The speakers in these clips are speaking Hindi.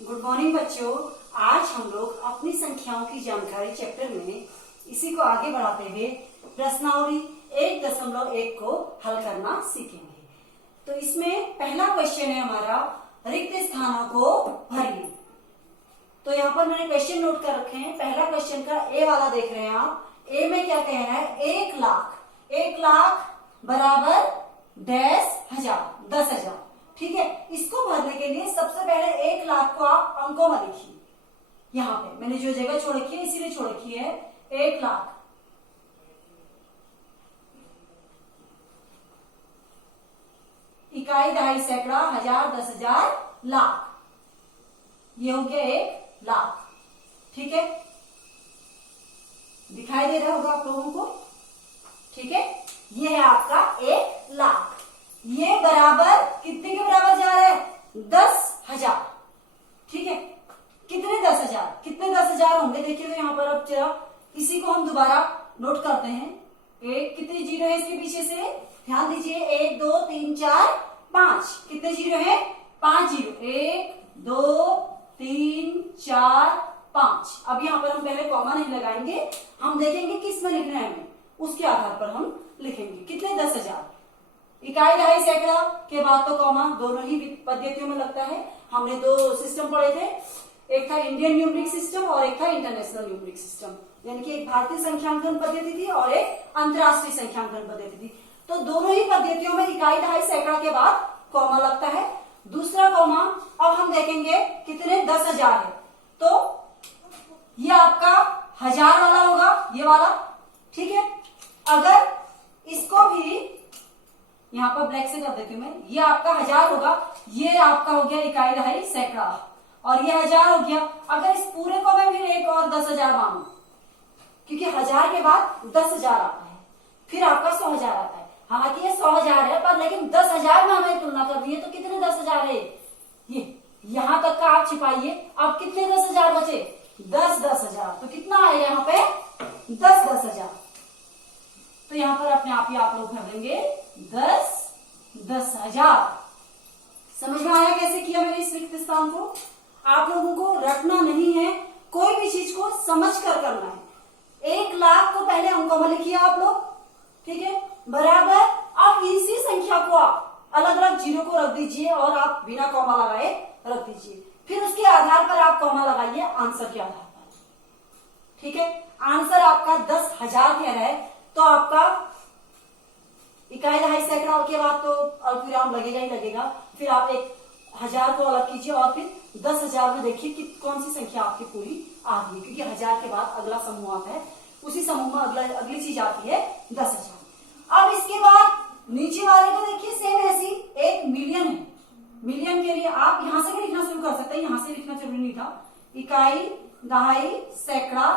गुड मॉर्निंग बच्चों। आज हम लोग अपनी संख्याओं की जानकारी चैप्टर में इसी को आगे बढ़ाते हुए प्रश्नावली 1.1 को हल करना सीखेंगे। तो इसमें पहला क्वेश्चन है हमारा, रिक्त स्थानों को भरिए। तो यहाँ पर मैंने क्वेश्चन नोट कर रखे हैं। पहला क्वेश्चन का ए वाला देख रहे हैं आप। ए में क्या कह रहा है? 1 लाख। 1 लाख बराबर 10,000। ठीक है, इसको भरने के लिए सबसे पहले 1 लाख को आप अंकों में लिखिए। यहाँ पे मैंने जो जगह छोड़ रखी है इसीलिए छोड़ रखी है 1 लाख। इकाई, दहाई, सैकड़ा, हजार, 10,000, लाख। ये हो गया 1 लाख। ठीक है, दिखाई दे रहा होगा आप लोगों को। ठीक है, ये है आपका 1 लाख। ये बराबर कितने के बराबर जा रहा है? 10,000। ठीक है, कितने 10,000? कितने 10,000 होंगे? देखिए तो यहाँ पर अब जरा इसी को हम दोबारा नोट करते हैं। एक कितने जीरो है इसके पीछे से? ध्यान दीजिए, 1 2 3 4 5। कितने जीरो है? 5 जीरो। 1 2 3 4 5। अब यहाँ पर हम पहले कॉमा नहीं लगाएंगे, हम देखेंगे किस में लिखना है हमें, उसके आधार पर हम लिखेंगे। कितने 10,000? इकाई, दहाई, सैकड़ा के बाद तो कॉमा दोनों ही पद्धतियों में लगता है। हमने 2 सिस्टम पढ़े थे, एक था इंडियन न्यूमरिक सिस्टम और एक था इंटरनेशनल न्यूमरिक सिस्टम। यानी कि एक भारतीय संख्यांकन पद्धति थी और एक अंतरराष्ट्रीय संख्यांकन पद्धति थी। तो दोनों ही पद्धतियों में इकाई, दहाई, सैकड़ा के बाद कॉमा लगता है। दूसरा कॉमा अब हम देखेंगे कितने 10,000 है, तो ये आपका 1000 वाला होगा, ये वाला। ठीक है, अगर इसको भी यहाँ पर ब्लैक से कर देती हूँ मैं, ये आपका 1000 होगा, ये आपका हो गया इकाई, दहाई, सैकड़ा, और ये 1000 हो गया। अगर इस पूरे को मैं फिर एक और 10,000 मानू, क्योंकि 1000 के बाद 10,000 आता है, फिर आपका 100,000 आता है। हालांकि ये 100,000 है, पर लेकिन 10,000 में हमें तुलना करनी है, तो कितने 10,000 है? ये यहां तक का आप छिपाइए। अब कितने 10,000 बचे? 10,000। तो कितना आएगा यहाँ पे? 10,000। तो यहाँ पर अपने आप ही आप लोग भर देंगे 10,000। समझ में आया कैसे किया मैंने इस रिक्त स्थान को? आप लोगों को रटना नहीं है, कोई भी चीज को समझ कर करना है। 1 लाख को पहले अंकों में लिखिए आप लोग। ठीक है, बराबर। अब इसी संख्या को आप अलग अलग जीरो को रख दीजिए और आप बिना कॉमा लगाए रख दीजिए। फिर उसके आधार पर आप कॉमा लगाइए आंसर के आधार पर। ठीक है, आंसर आपका 10,000 कह रहा है, तो आपका इकाई, दहाई, सैकड़ा के बाद तो अल्पविराम लगेगा ही लगेगा। फिर आप एक 1000 को अलग कीजिए और फिर 10,000 में देखिए कि कौन सी संख्या आपकी पूरी आ रही है, क्योंकि 1000 के बाद अगला समूह आता है, उसी समूह में अगली चीज आती है 10,000। अब इसके बाद नीचे वाले को देखिए, सेम ऐसी 1 मिलियन है। मिलियन के लिए आप यहां से भी लिखना शुरू कर सकते हैं, यहां से लिखना जरूरी नहीं था। इकाई, दहाई, सैकड़ा,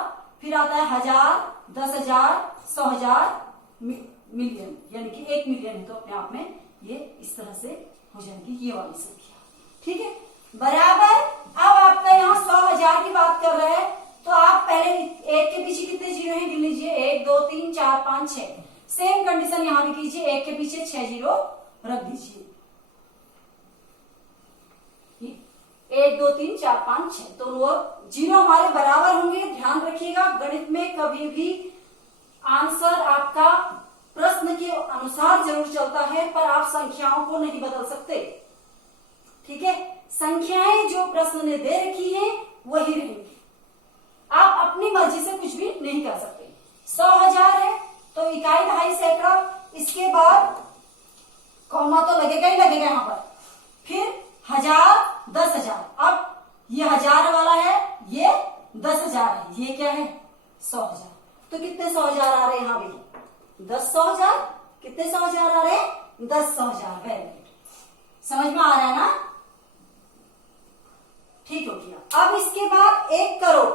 फिर आता है 1000, 10,000, 100,000, मिलियन, यानी कि 1 मिलियन है, तो अपने आप में ये इस तरह से हो जाएगी ये वाली संख्या। ठीक है, बराबर। अब आपका यहाँ 100,000 की बात कर रहे हैं, तो आप पहले 1 के पीछे कितने जीरो हैं गिन लीजिए। 1 2 3 4 5 6। सेम कंडीशन यहाँ भी कीजिए, 1 के पीछे 6 जीरो रख दीजिए। 1 2 3 4 5 6, तो वो जीरो हमारे बराबर होंगे। ध्यान रखिएगा, गणित में कभी भी आंसर आपका प्रश्न के अनुसार जरूर चलता है, पर आप संख्याओं को नहीं बदल सकते। ठीक है, संख्याएं जो प्रश्न ने दे रखी है वही रहेंगी, आप अपनी मर्जी से कुछ भी नहीं कर सकते। 100,000 है तो इकाई, दहाई, सैकड़ा, इसके बाद कॉमा तो लगेगा ही लगेगा यहाँ पर। फिर 1000, 10,000। अब ये 1000 वाला है, ये 10,000 है, ये क्या है? 100,000। तो कितने 100,000 आ रहे हैं यहाँ भी? 10,000। कितने 100,000 आ रहे हैं? 10,000। वेरी गुड, समझ में आ रहा है ना? ठीक हो गया। अब इसके बाद 1 करोड़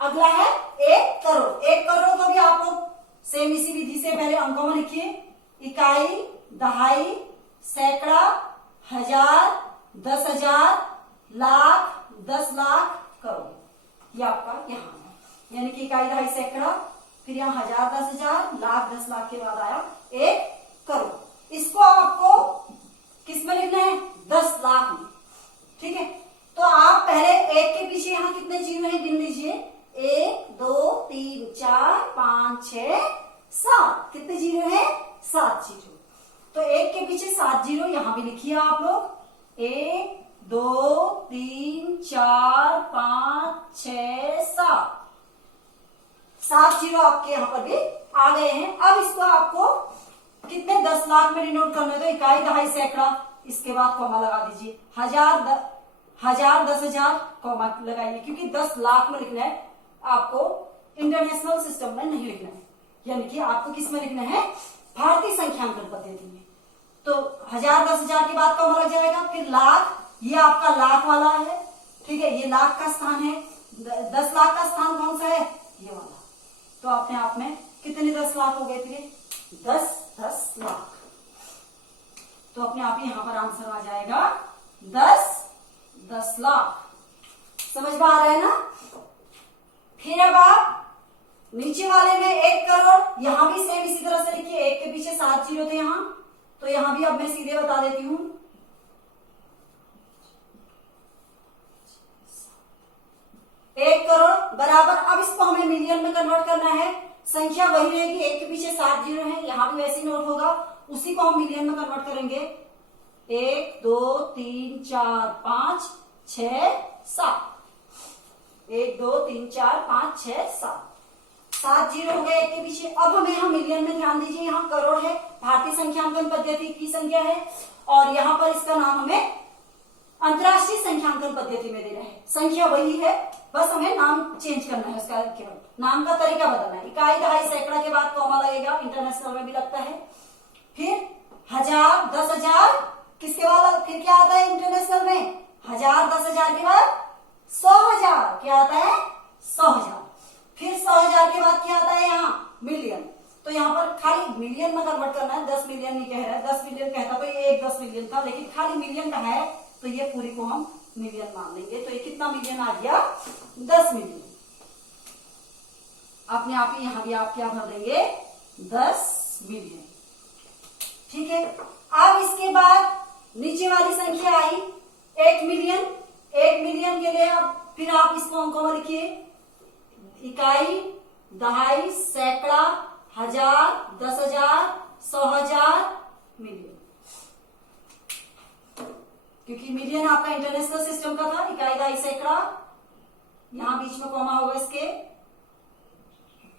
अगला है। 1 करोड़। 1 करोड़ को भी आप लोग सेम इसी विधि से पहले अंकों में लिखिए। इकाई, दहाई, सैकड़ा, 1000, 10,000, लाख, 10 लाख, करोड़। ये आपका यहाँ है, यानी कि इकाई, दहाई, सैकड़ा, फिर यहाँ 1000, 10,000, लाख, 10 लाख के बाद आया 1 करोड़। इसको आपको किस में लिखना है? 10 लाख में। ठीक है, तो आप पहले एक के पीछे यहाँ कितने जीरो है गिन लीजिए, 1 2 3 4 5 6 7, कितने जीरो है, 7 जीरो। तो एक के पीछे 7 जीरो यहां भी लिखिए आप लोग, 1 2 3 4 5 6 7, 7 जीरो आपके यहाँ पर भी आ गए हैं। अब इसको आपको कितने 10 लाख में डिनोट करना है, तो इकाई दहाई सैकड़ा, इसके बाद कॉमा लगा दीजिए, हजार 10,000 कॉमा लगाइए, क्योंकि 10 लाख में लिखना है आपको, इंटरनेशनल सिस्टम में नहीं लिखना है, यानी कि आपको किस में लिखना है, भारतीय संख्यांकन पद्धति में। तो 1000 10,000 के बाद कॉमा लग जाएगा, फिर लाख, ये आपका लाख वाला है, ठीक है, ये लाख का स्थान है। 10 लाख का स्थान कौन सा है, ये वाला। तो अपने आप में कितने 10 लाख हो गए थे, 10 लाख। तो अपने आप ही यहां पर आंसर आ जाएगा 10 लाख। समझ में आ रहा है ना। फिर अब आप नीचे वाले में 1 करोड़, यहां भी सेम इसी तरह से लिखिए, 1 के पीछे 7 जीरो थे यहां, तो यहां भी अब मैं सीधे बता देती हूं, 1 करोड़ बराबर, अब इसको हमें मिलियन में कन्वर्ट करना है, संख्या वही रहेगी, 1 के पीछे 7 जीरो है, यहां भी वैसे नोट होगा, उसी को हम मिलियन में कन्वर्ट करेंगे। 1 2 3 4 5 6 7, 1 2 3 4 5 6 7, 7 जीरो हो गए 1 के पीछे। अब हमें यहाँ मिलियन में ध्यान दीजिए, यहाँ करोड़ है, भारतीय संख्यांकन पद्धति की संख्या है, और यहाँ पर इसका नाम हमें अंतरराष्ट्रीय संख्यांकन पद्धति में देना है, संख्या वही है, बस हमें नाम चेंज करना है, उसका केवल नाम का तरीका बदलना है। इकाई दहाई सैकड़ा के बाद कॉमा लगेगा, इंटरनेशनल में भी लगता है। फिर 1000 10,000 किसके बाद फिर क्या आता है इंटरनेशनल में, 1000 10,000 के बाद 100,000, क्या आता है 100,000। फिर 100,000 के बाद क्या आता है यहाँ मिलियन, तो यहाँ पर खाली मिलियन में कन्वर्ट करना है, 10 मिलियन नहीं कह रहा है, 10 मिलियन कहता तो ये एक 10 मिलियन था, लेकिन खाली मिलियन का है तो ये पूरी को हम मिलियन मान लेंगे। तो ये कितना मिलियन आ गया, 10 मिलियन। अपने आप ही यहां भी आप क्या भर देंगे, 10 मिलियन, ठीक है। अब इसके बाद नीचे वाली संख्या आई 1 मिलियन, 1 मिलियन के लिए अब फिर आप इसको अंकों में लिखिए, इकाई दहाई सैकड़ा 1000 10,000 100,000 मिलियन, क्योंकि मिलियन आपका इंटरनेशनल सिस्टम का था, इकाई दहाई सैकड़ा, यहां बीच में कॉमा होगा इसके,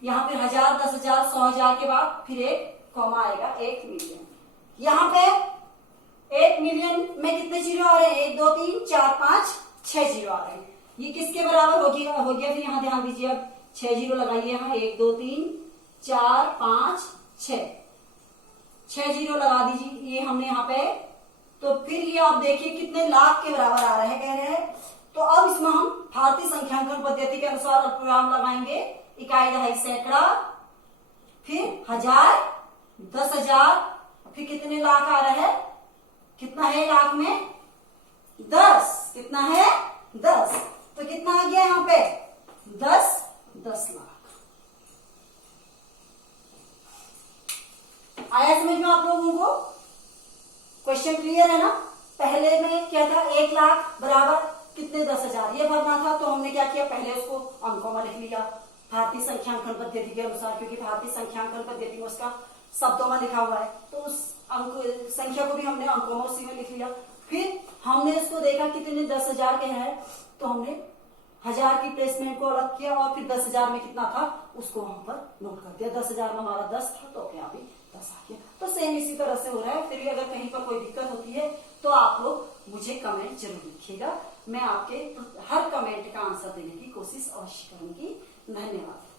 यहां फिर 1000 10,000 100,000 के बाद फिर एक कॉमा आएगा 1 मिलियन। यहां पे 1 मिलियन में कितने जीरो आ रहे हैं, 1 2 3 4 5 6 जीरो आ रहे हैं, ये किसके बराबर हो गया, फिर यहां ध्यान दीजिए, अब 6 जीरो लगाइए यहाँ, 1 2 3 4 5 6 जीरो लगा दीजिए, ये हमने यहाँ पे। तो फिर ये आप देखिए कितने लाख के बराबर आ रहे हैं, कह रहे हैं। तो अब इसमें हम भारतीय संख्यांकन पद्धति के अनुसार प्रोग्राम लगाएंगे, इकाई दहाई सैकड़ा, फिर 1000 10,000, फिर कितने लाख आ रहा है, कितना है लाख में 10, कितना है 10, तो कितना आ गया यहाँ पे 10 लाख। आया समझ में आप लोगों को, क्वेश्चन क्लियर है ना। पहले में क्या था, 1 लाख बराबर कितने 10,000 ये भरना था, तो हमने क्या किया, पहले उसको अंकों में लिख लिया भारतीय संख्यांकन पद्धति के अनुसार, क्योंकि भारतीय संख्यांकन पद्धति में उसका शब्दों में लिखा हुआ है, तो उस अंक संख्या को भी हमने अंकों में उसी में लिख लिया। फिर हमने इसको देखा कितने 10,000 के हैं, तो हमने 1000 की प्लेसमेंट को अलग किया, और फिर 10,000 में कितना था उसको हम पर नोट कर दिया, 10,000 में हमारा 10 था, तो अपने आप ही 10 आ गया। तो सेम इसी तरह से हो रहा है। फिर भी अगर कहीं पर कोई दिक्कत होती है तो आप लोग मुझे कमेंट जरूर लिखिएगा, मैं आपके हर कमेंट का आंसर देने की कोशिश अवश्य करूंगी। धन्यवाद।